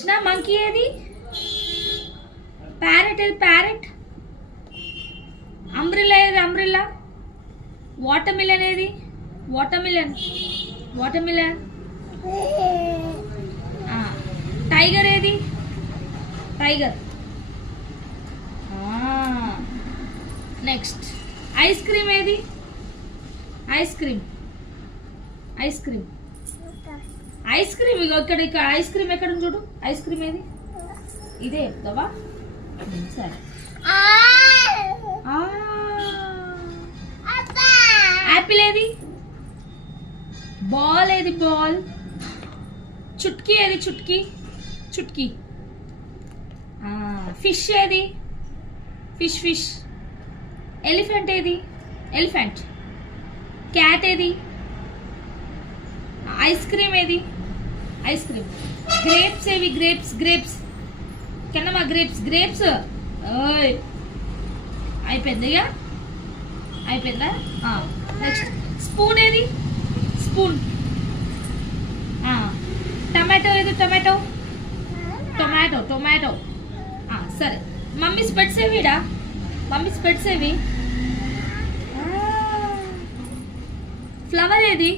Monkey ఏది? Parrot ఏది? Parrot. Umbrella ఏది? అంబ్రిల్లా. వాటర్ మిలన్ ఏది? Water melon. Water melon. Tiger ఏది? టైగర్. నెక్స్ట్ ఐస్ క్రీమ్ ఏది? Ice cream. Ice cream. Ice cream ఇక్కడ ఇక్కడ ఐస్ క్రీమ్ ఎక్కడ చూడు. ఐస్ క్రీమ్ ఏది? ఇదే చెప్తావా? సరే. యాపిల్ ఏది? బాల్ ఏది? బాల్. చుట్కీ ఏది? చుట్కీ. చుట్కీ. ఫిష్ ఏది? ఫిష్. ఫిష్. ఎలిఫెంట్ ఏది? ఎలిఫెంట్. క్యాట్ ఏది? ఐస్ క్రీమ్ ఏది? Ice cream. గ్రేప్స్ ఏవి? గ్రేప్స్. గ్రేప్స్. కెన్నమా గ్రేప్స్. గ్రేప్స్. అయిపోయిందిగా? అయిపోయిందా? నెక్స్ట్ స్పూన్ ఏది? స్పూన్. టమాటో ఏది? టమాటో. టొమాటో. టొమాటో. సరే. మమ్మీ స్పెట్స్ ఏవిడా? మమ్మీ స్పెట్స్ ఏవి? ఫ్లవర్ ఏది?